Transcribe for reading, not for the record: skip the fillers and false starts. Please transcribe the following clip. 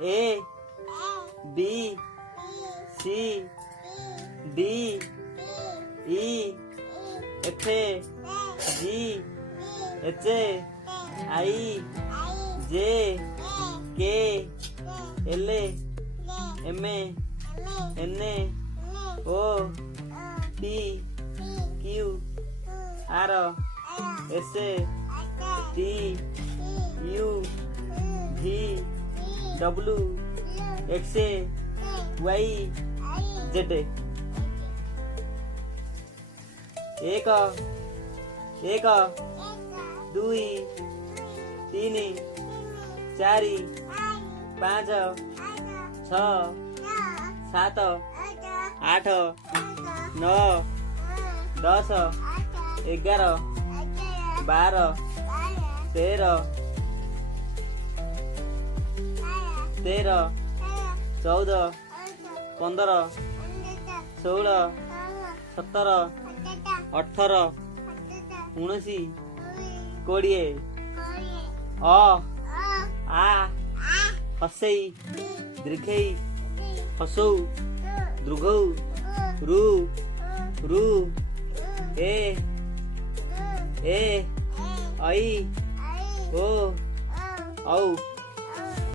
A B C D E F G H I J K L M N O P Q R S T U V W X Y Z। एक एक दुई तीन चारि पाँच छ सात आठ नौ 10 11 12 13 14 15 16 17 18 19 20 अ आ हसई दीर्घई हसौ दृघौ रु रु ए ऐ ओ औ।